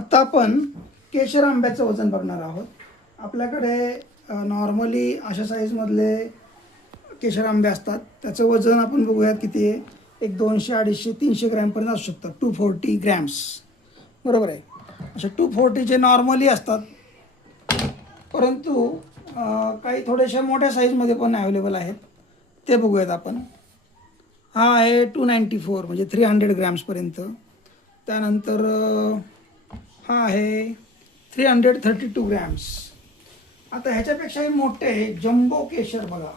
आता आपण केशर आंब्याचं वजन बघणार आहोत. आपल्याकडे नॉर्मली अशा साईजमधले केशर आंबे असतात. त्याचं वजन आपण बघूयात किती आहे. एक 200, 250, 300 ग्रॅमपर्यंत असू शकतात. 240 ग्रॅम्स, बरोबर आहे. अशा 240चे नॉर्मली असतात, परंतु काही थोड्याशा मोठ्या साईजमध्ये पण अवेलेबल आहेत. ते बघूयात आपण. हा आहे 294 म्हणजे 300 ग्रॅम्सपर्यंत. त्यानंतर हा आहे 332 ग्रॅम्स. आता ह्याच्यापेक्षाही मोठे आहे जम्बो केशर बघा.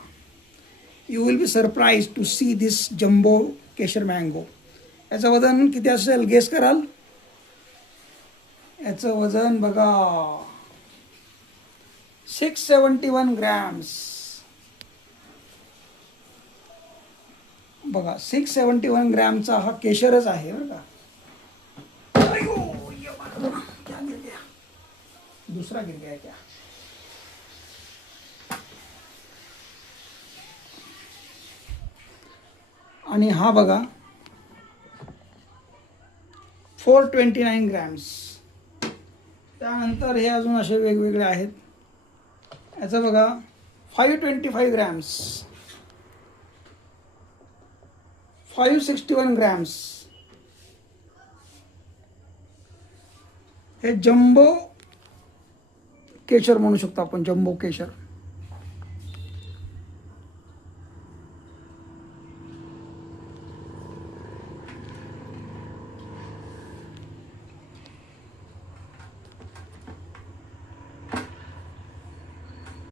You will be surprised to see this jumbo Kesar mango. याचं वजन किती असेल गेस कराल? याचं वजन बघा 671 ग्रॅम्स. बघा 671 ग्रॅमचा हा केशरच आहे बरं का. दुसरा गिर गया क्या? आणि हा बघा 429 ग्रॅम्स. त्यानंतर हे अजून असे वेगवेगळे आहेत. याचं बघा 525 ग्रॅम्स, 561 ग्रॅम्स. हे जम्बो केशर म्हणू शकतो आपण, जम्बो केशर.